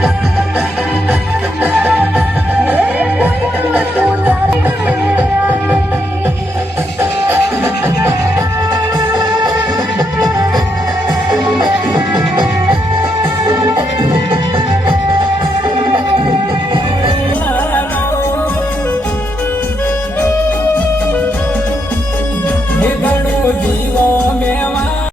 Thank you.